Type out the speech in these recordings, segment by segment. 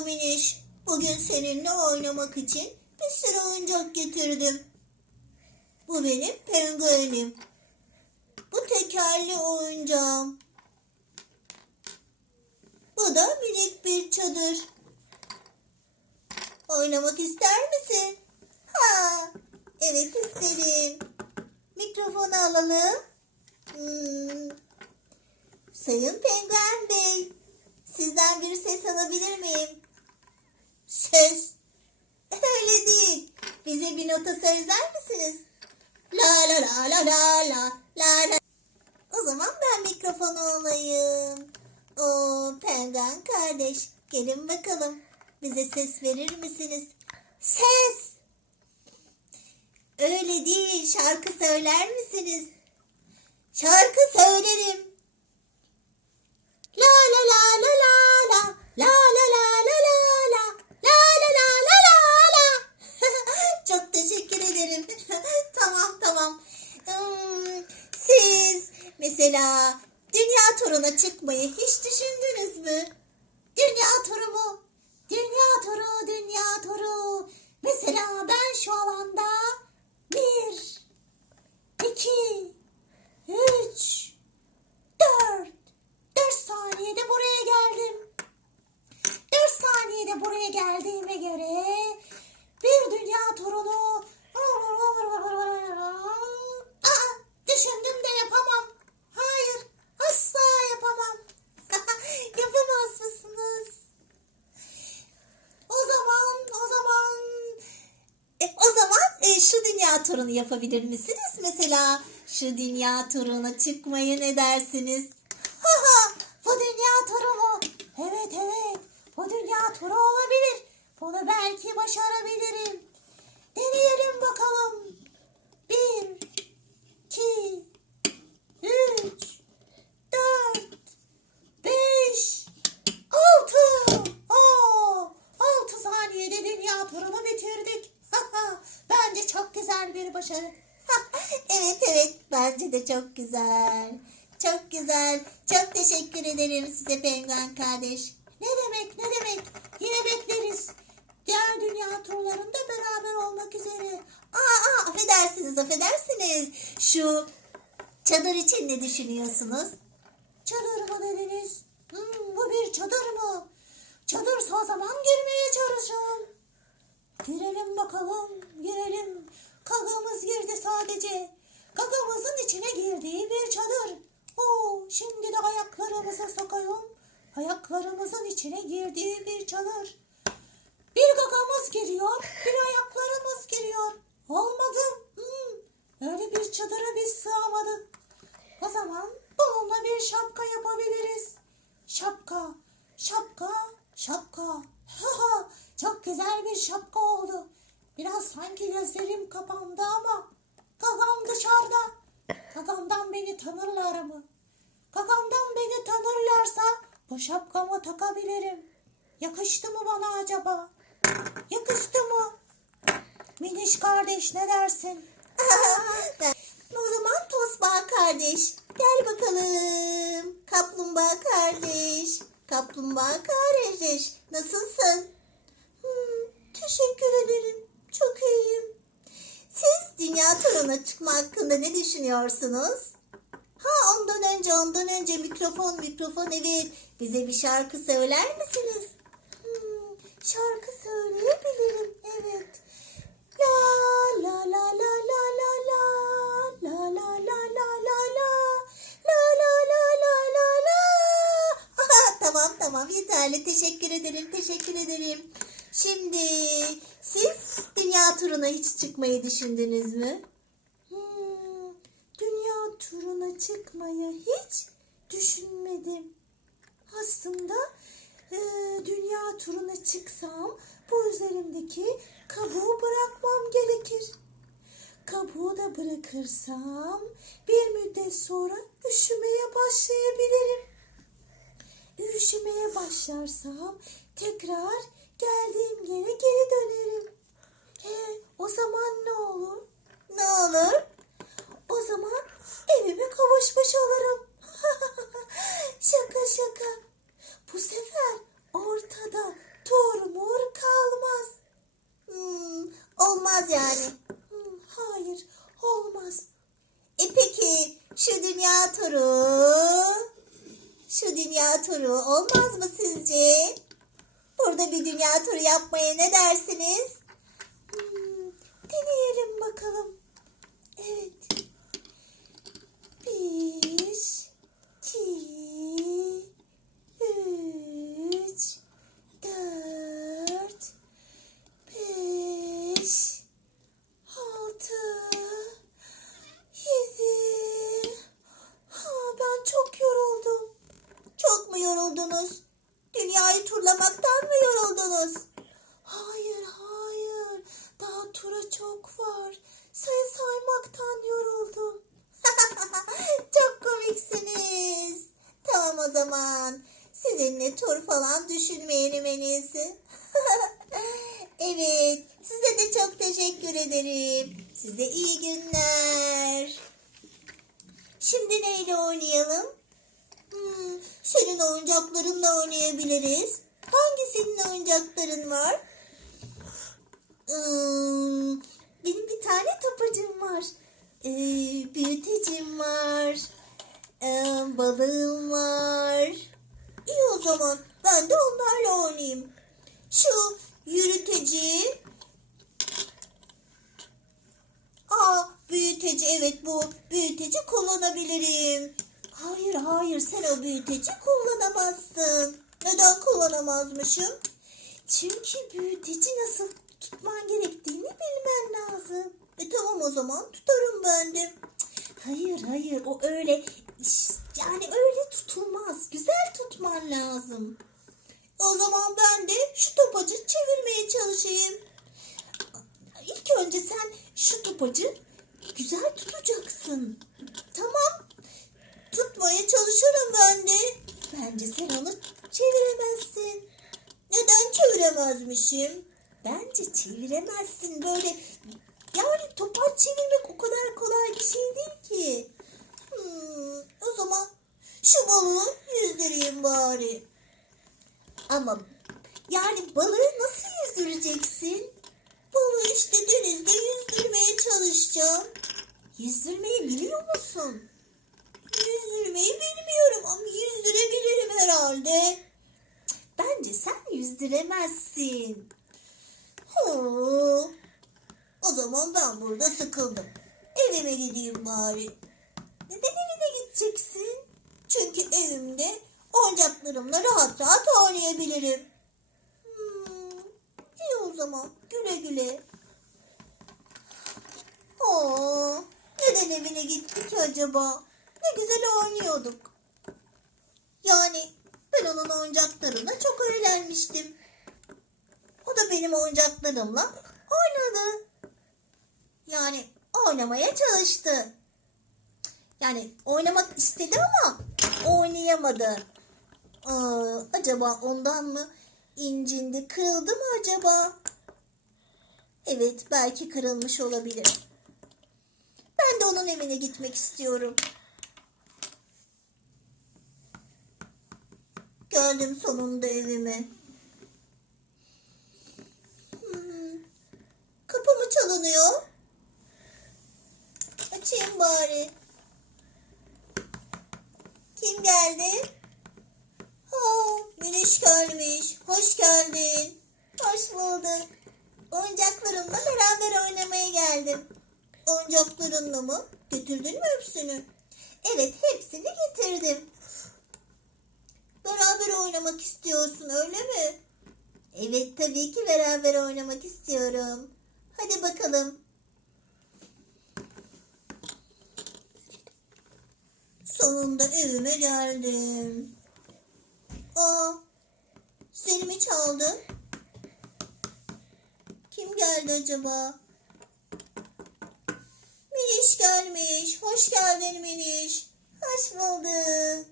Merhaba Miniş. Bugün seninle oynamak için bir sürü oyuncak getirdim. Bu benim penguenim. Bu tekerli oyuncağım. Bu da minik bir çadır. Oynamak ister misin? Ha, evet isterim. Mikrofonu alalım. Hmm. Sayın Penguen Bey, sizden bir ses alabilir miyim? Ses? Öyle değil. Bize bir nota söyler misiniz? La la la la la la la la. O zaman ben mikrofonu alayım. O penguen kardeş, gelin bakalım. Bize ses verir misiniz? Ses! Öyle değil, şarkı söyler misiniz? Şarkı söylerim. La la la la la la la la la la la la la la la la la Çok teşekkür ederim. tamam tamam. Hmm, siz mesela dünya turuna çıkmayı hiç düşündünüz mü? Dünya turu mu? Dünya turu, dünya turu. Mesela ben şu alanda bir, iki, üç, dört. Dört saniyede buraya geldim. Dört saniyede buraya geldiğime göre bir dünya turunu Aa, düşündüm de yapamam. Hayır, asla yapamam. Yapamaz mısınız? O zaman, o zaman, e, o zaman e, şu dünya turunu yapabilir misiniz? Mesela şu dünya turuna çıkmayı ne dersiniz? Haha, bu dünya turu mu? Evet evet, bu dünya turu olabilir. Bunu belki başarabilirim. Deneyelim bakalım. Bir, iki, üç, dört, beş, altı. Oo, altı saniyede dünya turunu bitirdik. Bence çok başarı. evet evet bence de çok güzel. Çok güzel. Çok teşekkür ederim size penguen kardeş. Ne demek ne demek. Yine bekleriz. Diğer dünya turlarında beraber olmak üzere. Aa, aa affedersiniz affedersiniz. Şu çadır için ne düşünüyorsunuz? Çadır mı dediniz? Hmm, bu bir çadır mı? Çadırsa o zaman girmeye çalışalım. Girelim bakalım, girelim. Kagamız girdi sadece. Gagamızın içine girdiği bir çadır. Oo, şimdi de ayaklarımızı sokalım. Ayaklarımızın içine girdiği bir çadır. Bir gagamız giriyor, bir ayaklarımız giriyor. Olmadı. Hmm, öyle bir çadıra biz sığamadık. O zaman bununla bir şapka yapabiliriz. Şapka, şapka, şapka. Haha, çok güzel bir şapka mı? Gagamdan beni tanırlarsa bu şapkamı takabilirim. Yakıştı mı bana acaba? Yakıştı mı? Miniş kardeş ne dersin? o zaman Tosbağa kardeş. Gel bakalım. Kaplumbağa kardeş. Kaplumbağa kardeş. Nasılsın? Hmm, teşekkür ederim. Çok iyiyim. Siz dünya turuna çıkma hakkında ne düşünüyorsunuz? Önce ondan önce mikrofon mikrofon evet. Bize bir şarkı söyler misiniz? Hmm, şarkı söyleyebilirim evet. La la la la la la la la la la la la la la la la la la la tamam tamam yeterli teşekkür ederim teşekkür ederim. Şimdi siz dünya turuna hiç çıkmayı düşündünüz mü? Hmm, dünya turuna çıkmayı hiç düşünmedim. Aslında e, dünya turuna çıksam bu üzerimdeki kabuğu bırakmam gerekir. Kabuğu da bırakırsam bir müddet sonra üşümeye başlayabilirim. Üşümeye başlarsam tekrar geldiğim yere geri dönerim. E, o zaman ne olur? Ne olur? O zaman evime kavuşmuş olurum. şaka şaka. Bu sefer ortada turmur kalmaz. Hmm, olmaz yani. Hayır olmaz. E peki şu dünya turu? Şu dünya turu olmaz mı sizce? Burada bir dünya turu yapmaya ne dersiniz? Düşünmeyelim en iyisi. evet, size de çok teşekkür ederim. Size iyi günler. Şimdi neyle oynayalım? Hmm, senin oyuncaklarınla oynayabiliriz. Hangi senin oyuncakların var? Hmm, benim bir tane topacım var. Ee, büyütecim var. Ee, balığım var. İyi o zaman ben de onlarla oynayayım. Şu yürüteci. Aa büyüteci evet bu büyüteci kullanabilirim. Hayır hayır sen o büyüteci kullanamazsın. Neden kullanamazmışım? Çünkü büyüteci nasıl tutman gerektiğini bilmen lazım. E tamam o zaman tutarım ben de. Hayır hayır o öyle yani öyle tutulmaz. Güzel tutman lazım. O zaman ben de şu topacı çevirmeye çalışayım. İlk önce sen şu topacı güzel tutacaksın. Tamam. Tutmaya çalışırım ben de. Bence sen onu çeviremezsin. Neden çeviremezmişim? Bence çeviremezsin böyle. Yani topaç çevirmek o kadar kolay bir şey değil ki. Hmm, o zaman şu balığı yüzdüreyim bari. Ama yani balığı nasıl yüzdüreceksin? Balığı işte denizde yüzdürmeye çalışacağım. Yüzdürmeyi biliyor musun? Yüzdürmeyi bilmiyorum ama Cık, Bence sen yüzdüremezsin. Huu. O zaman ben burada sıkıldım. Evime gideyim bari. Neden evine gideceksin? Çünkü evimde oyuncaklarımla rahat rahat oynayabilirim. Hmm, iyi o zaman. Güle güle. Oo, neden evine gittik acaba? Ne güzel oynuyorduk. Yani ben onun oyuncaklarına çok öğrenmiştim. O da benim oyuncaklarımla oynadı. Yani oynamaya çalıştı. Yani oynamak istedi ama oynayamadı. Aa, acaba ondan mı incindi, kırıldı mı acaba? Evet, belki kırılmış olabilir. Ben de onun evine gitmek istiyorum. Geldim sonunda evime. Hmm, Kapı mı çalınıyor? Açayım bari. Kim geldi? Aa, Güneş gelmiş. Hoş geldin. Hoş bulduk. Oyuncaklarımla beraber oynamaya geldim. Oyuncaklarınla mı? Getirdin mi hepsini? Evet, hepsini getirdim. Beraber oynamak istiyorsun öyle mi? Evet tabii ki beraber oynamak istiyorum. Hadi bakalım. Sonunda evime geldim. Aa, zil mi çaldı? Kim geldi acaba? Miniş gelmiş. Hoş geldin Miniş. Hoş bulduk.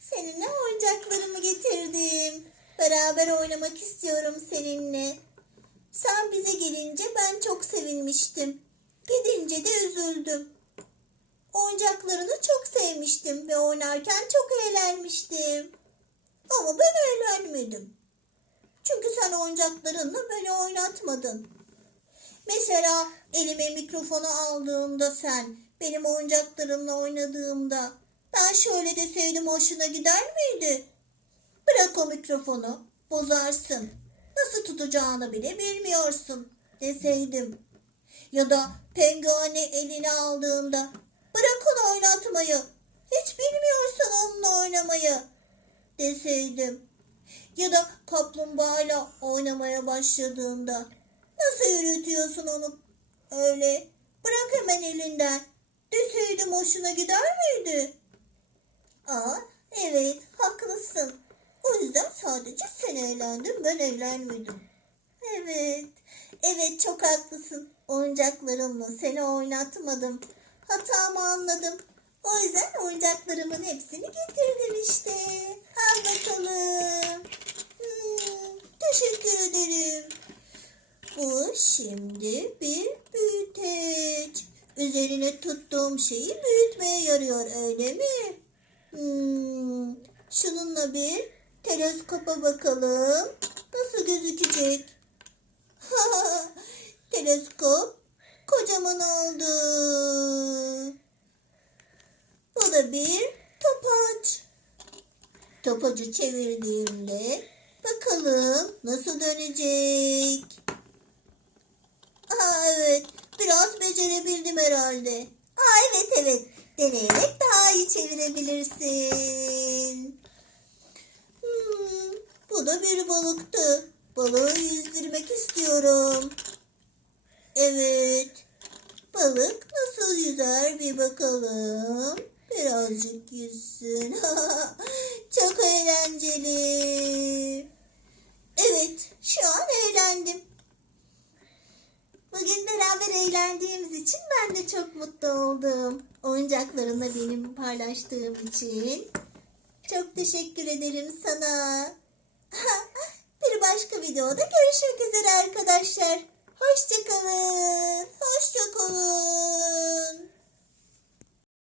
Seninle oyuncaklarımı getirdim. Beraber oynamak istiyorum seninle. Sen bize gelince ben çok sevinmiştim. Gidince de üzüldüm. Oyuncaklarını çok sevmiştim ve oynarken çok eğlenmiştim. Ama ben eğlenmedim. Çünkü sen oyuncaklarınla beni oynatmadın. Mesela elime mikrofonu aldığımda sen benim oyuncaklarımla oynadığımda ben şöyle deseydim hoşuna gider miydi? Bırak o mikrofonu, bozarsın. Nasıl tutacağını bile bilmiyorsun deseydim. Ya da pengueni eline aldığında bırak onu oynatmayı. Hiç bilmiyorsan onunla oynamayı deseydim. Ya da kaplumbağayla oynamaya başladığında nasıl yürütüyorsun onu öyle? Bırak hemen elinden. Deseydim hoşuna gider miydi? Aa, evet haklısın. O yüzden sadece sen eğlendin ben eğlenmedim. Evet, evet çok haklısın. Oyuncaklarımla seni oynatmadım. Hatamı anladım. O yüzden oyuncaklarımın hepsini getirdim işte. Al bakalım. Hmm, teşekkür ederim. Bu şimdi bir büyüteç. Üzerine tuttuğum şeyi büyütmeye yarıyor öyle mi? Hmm, şununla bir teleskopa bakalım. Nasıl gözükecek? Teleskop kocaman oldu. Bu da bir topaç. Topacı çevirdiğimde bakalım nasıl dönecek. Aa evet biraz becerebildim herhalde. Aa evet evet deneyerek daha iyi çevirebilirsin. Bu da bir balıktı. Balığı yüzdürmek istiyorum. Evet. Balık nasıl yüzer bir bakalım. Birazcık yüzsün. Çok eğlenceli. Evet, şu an eğlendim. Bugün beraber eğlendiğimiz için ben de çok mutlu oldum. Oyuncaklarınla benim paylaştığım için. Çok teşekkür ederim sana. Bir başka videoda görüşmek üzere arkadaşlar. Hoşçakalın. Hoşçakalın.